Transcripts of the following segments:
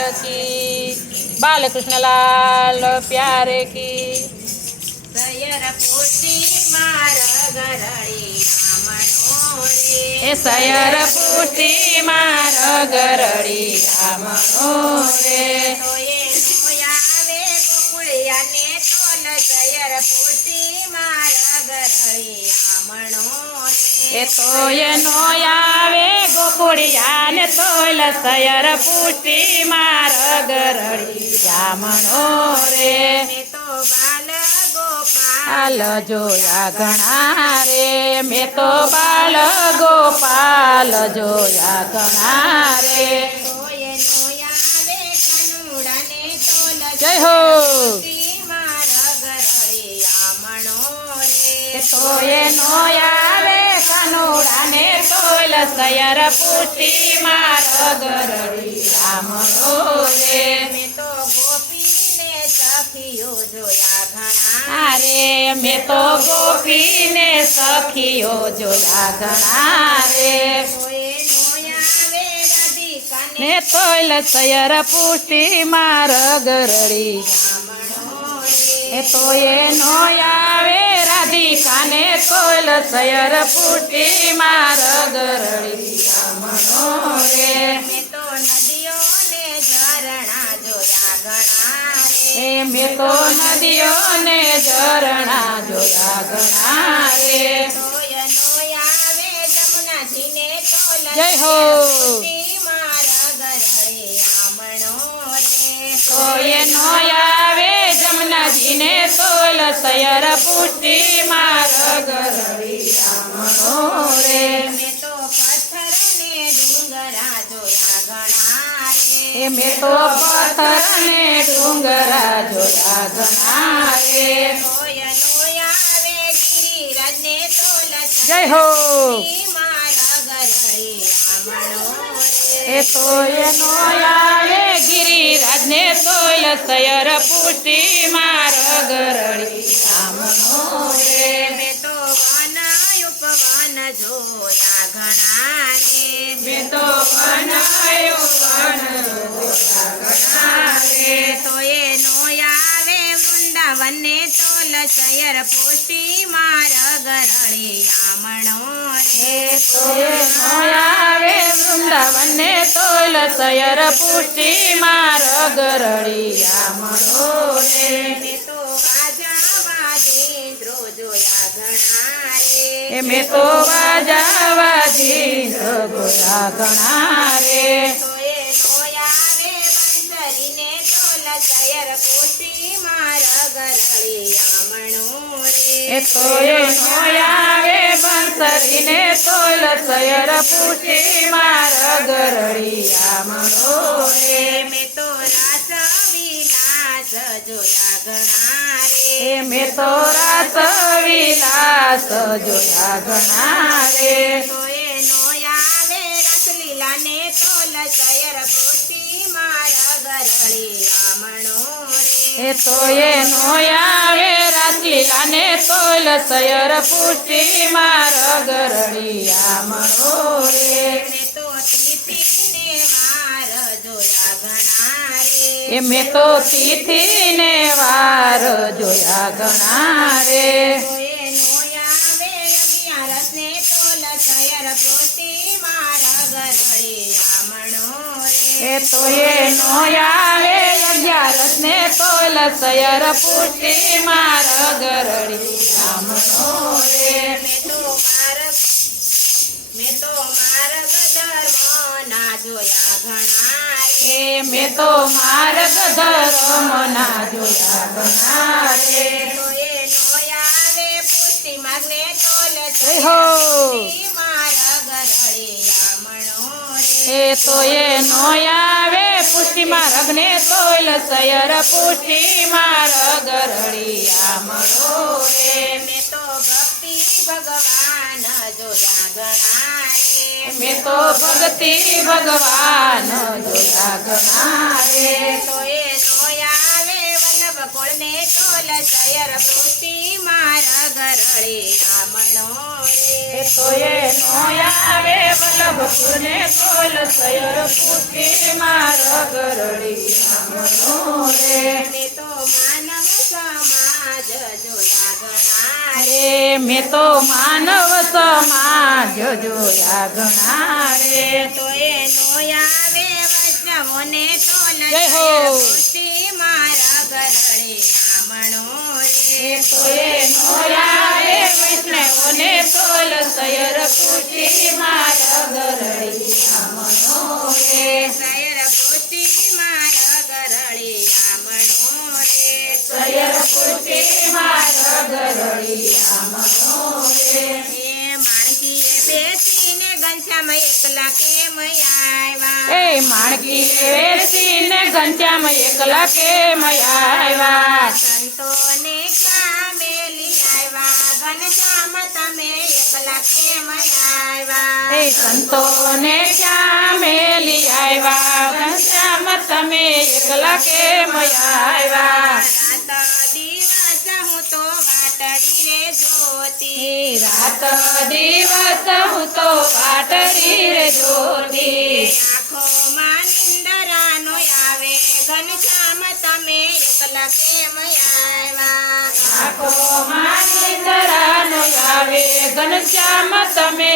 लाल की बालकृष्ण लाल प्यार की એ સયર પુષ્ટિ માર ગરડી રામણો રે એ તો એનો આવે ગોકુળિયા ને તો कोयल सयर पुष्टि मार गरड़ी ब्राह्मणो रे तो बाल गोपाल जोया गणा रे तो बाल गोपाल जोया गणा रे जय हो मार गरड़ी ब्राह्मणो रे तो ये नोया रे કાનુડાને તોલ સયર પુષ્ટિ મારો ગરડી રામ રે મેં તો ગોપીને સખીઓ જોયા ઘણા રે મેં તો ગોપીને સખીઓ જોયા ઘણા રે ને તોલ સયર પુષ્ટિ માર ગરડી એ તો નો આવે ખાને કોલ સેર ફુટી મારગરળી સામણો રે ની તો નદીઓ ને ઝરણા જો આગણા રે હે મેકો નદીઓ ને ઝરણા જો આગણા રે કોઈનો આવે જમુનાધીને તોલ જય હો ફુટી મારગરળી સામણો રે કોઈનો આવે जिने तोल सयर पुष्टि मार गरिया मनोरे तो पत्थर ने डूंगरा जोया गणा रे मैं तो पत्थर ने डूंगरा जोया गणा रे जय हो मार्ग रवि मनोरे એ તોય નોયાળે ગિરિરાજને તોલ સયર પુષ્ટિ મારા ગરળી રામનો તો વાના ઉપવાન જોયા ઘણા રે તો વનાયો બંને તોલ શયર પોષ્ટિ મારા ગરળે આમણો રે આવે વૃંદાવને તોલ શયર પુષ્ટિ માર ગરળી આમણો રે તો વાજા વાજેન્દ્રો જોયા ઘણા રે મેં તો વાજા વાજેન્દ્ર જોયા ઘણા રે સયર પોતી મારા ગરળિયા મણો રે તોય નોયાવે બંસરીને તોલ સયર પૂછી મારા ગરળિયા મણો રે મેં તો રાસા વિલાસ જોયા ઘણા રે મેં તો રાસ વિલાસ જોયા ઘણા રે તોય નોયાવે રસલીલાને તોલ સયર પૂછી એ તો એનો આવે રાજીલા ને તોલ સયર પુષ્ટિ માર ગરડિયા મણો રે એ મેં તો તિથિને વાર જોયા ઘણા રે એ તો એનો આવે અગિયારસ ને તોલ સયર પૂર્તિ માર ગરડી સામનો રે મેં તો માર્ગ ધર્મ ના જોયા ઘણા રે મેં તો માર્ગ ધર્મ ના જોયા ઘણા રે તો એનો આવે પૂર્તિ માગને તોલ સયર એ તો એ નો આવે પુષ્ટિમાં રગને તોલ સયર પુષ્ટિમાં રગ રળિયા મળો રે મેં તો ભક્તિ ભગવાન જોયા ગણા રે મેં તો ભક્તિ ભગવાન જોયા ગણા રે તો એ કોળ ને કોલ સેર પ્રૂતિ મારગરળી રામણો રે એ તો એ નો આવે વન ભક્ત ને કોલ સેર પ્રૂતિ મારગરળી રામણો રે ની તો માનવ સમાજ જો રાગણાય રે મે તો માનવ સમાજ જો યાદણારે તો એ નો આવે વજવો ને કોલ સેર પ્રૂતિ માર गरळी म्हणो रे सोये मोया रे वैष्णवने बोल सयर पोटी मार गरळे म्हणो रे सयर पोटी मार गरळे रे सयर पोटी मार गरळे ઘનશ્યામ એકલા કેમ આવ્યા એ માણકી વેરસીને ઘનશ્યામ એકલા કેમ આવ્યા સંતોને ક્યાં મેલી આવ્યા ઘનશ્યામ તમે એકલા કેમ આવ્યા એ સંતોને ક્યાં મેલી આવ્યા ઘનશ્યામ તમે એકલા કેમ આવ્યા ज्योति राता दिवस तो पाटरी रे ज्योति आखो मानिंदरा नो आवे घन श्याम तमे एकला प्रेम आयवा आखो मानिंदरा नो आवे घन श्याम तमे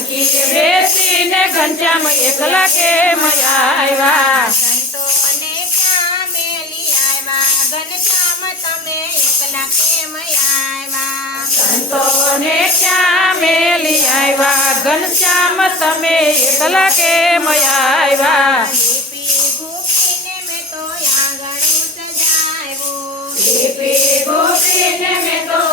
की बेसी ગણશ્યા મે એકલા કે મે આયવા સંતો ને ક્યાં મેલી આયવા ગણશ્યા તમે એકલા કે મે આયવા સંતો ને ક્યાં મેલી આયવા ગણશ્યા તમે એકલા કે મે આયવા પી પી ભૂખિને મે તો આ ગણૂત જાયો પી પી ભૂખિને મે તો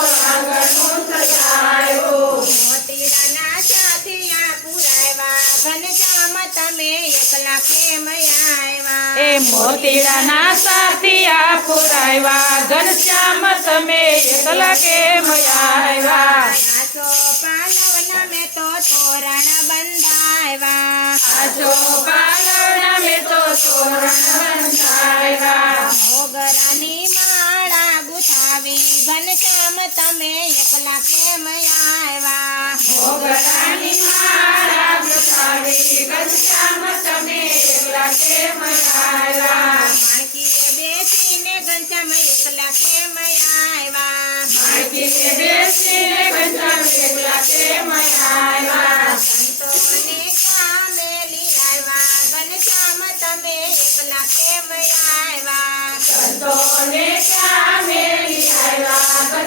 લાકે મય આયવા એ મોર ટીડા ના સાથી આપો લાવ જનશ્યામ તમે એકલા કે મય આયવા આસો પાલવના મે તો તોરાણ બંધાયવા આસો પાલવના મે તો તોરાણ બંધાયવા મોગરાની માળા ગુથાવી જનશ્યામ તમે એકલા કે મય આયવા મોગરાની માળા ગણશ્યામ તમે એકલા કે મય આયાલા માનકીએ બે ટીને ગણશ્યામ એકલા કે મય આયવા બે ટીને બે ટીને ગણશ્યામ એકલા કે મય આયવા સંતોને ક્યાં મેલી આયવા ગણશ્યામ તમે એકલા કે મય આયવા સંતોને ક્યાં મેલી આયવા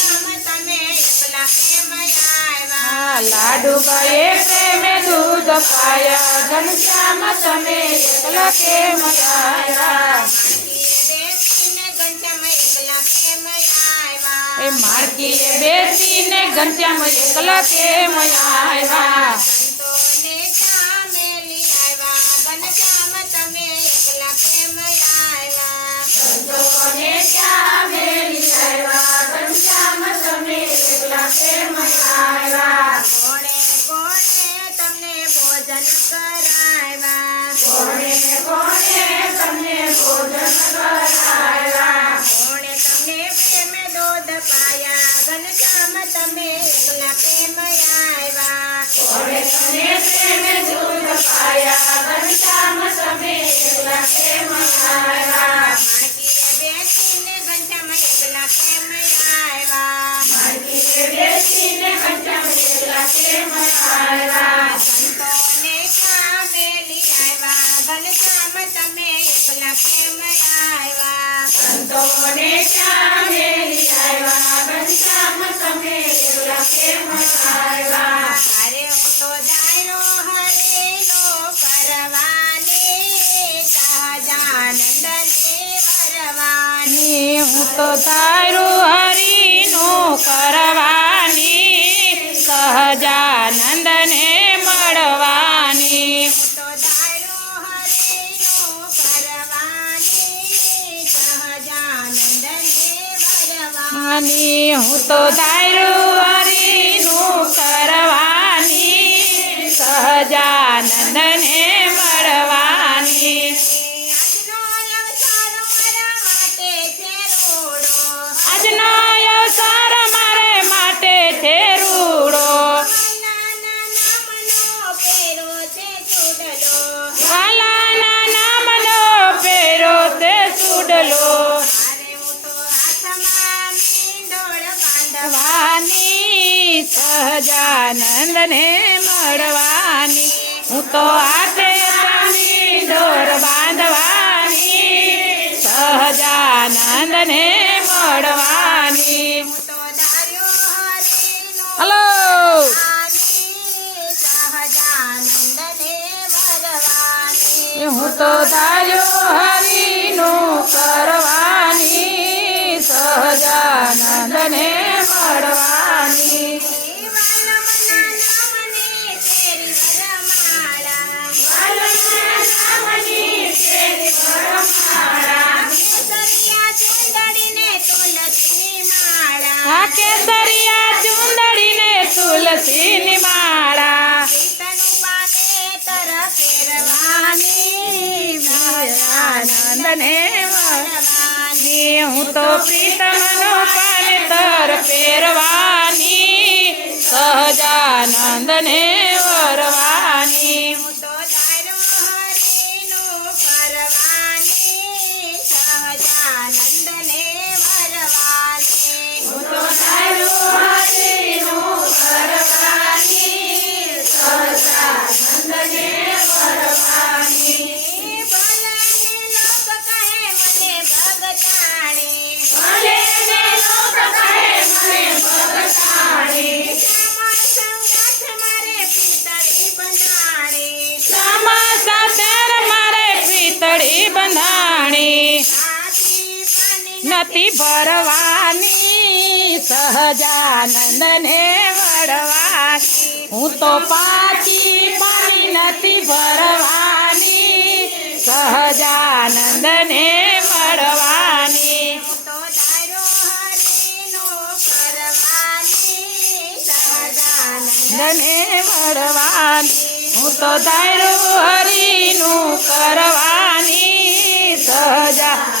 લાડુ કરે પ્રેમે દૂધ પાયા ઘનશ્યામ તમે એકલા કેમ આવ્યા એ મારકીએ બેસીને ઘનશ્યામ એકલા કેમ આવ્યા કેમે માય આયવા કોણે કોણે તમને બોજન કરાયવા કોણે કોણે તમને બોજન કરાયવા કોણે તમને પ્રેમે દોદ પાયા બનчам તમે એકલા પ્રેમ આયવા કોણે તમને પ્રેમે દોદ પાયા બનчам તમે એકલા કેમે માય આયવા મન કે બેસીને બનચામાં એકલા કે વિશે ને ખટજા મેલા કે માયા આયવા સંતોને કામે લી લાવા બન કામ તમે ઇસુ લકે મે આયવા સંતોને કામે લી લાવા બન કામ સંમે ઇસુ લકે મે આયવા આરે ઓ તો dairo hare no parwani sa jaanand मुक्त तो करु हरि नो करवानी सहजानंद मड़वानी तो हूँ तो दारू हरी करवानी सहजानंद તને મળવાની હું તો આજે દોર બાંધવાની બાંધવાની સહજાનંદને મળવાની હલો હું તો તાર્યો હરીનું કરવાની સહજાનંદને મળવાની કેસરિયા ચુંદડીને તુલસીની માળા આનંદને હું તો પ્રીતમનો પાન તર પેરવાની સહજાનંદને વરવાની अति बड़वानी सहजानंद ने बड़वानी हूँ तो पाती पाई नती बड़वानी सहजानंद ने बड़वानी तो ने बड़वानी हूँ तो दायरो हरी नु करवानी सहजा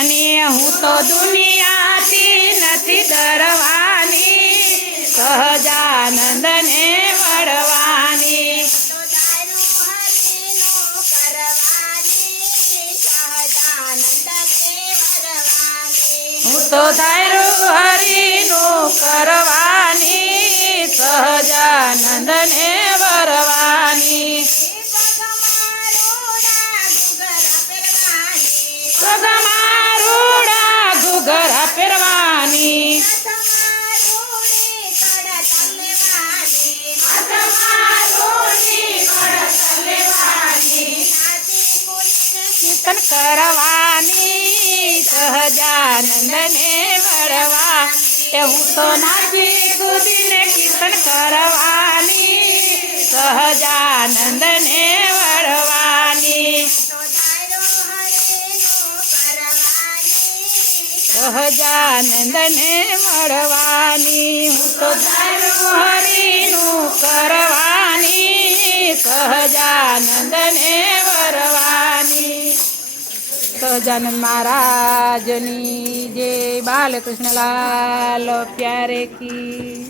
અને હું તો દુનિયાથી નથી ડરવાની સહજાનંદને વળવાની હું તો તારું હરીનું કરવાની સહજાનંદને વરવાની ફેરવાની કીર્તન કરવાની સહજાનંદને વળવા એ હું તો નાચી કૂદીને કીર્તન કરવાની સહજા ગજાનંદને મળવાની હું તો તારું હરીનું કરવાની સહજાનંદને વરવાની સહજાનંદ મહારાજની જે બાલકૃષ્ણલાલ પ્યારે કી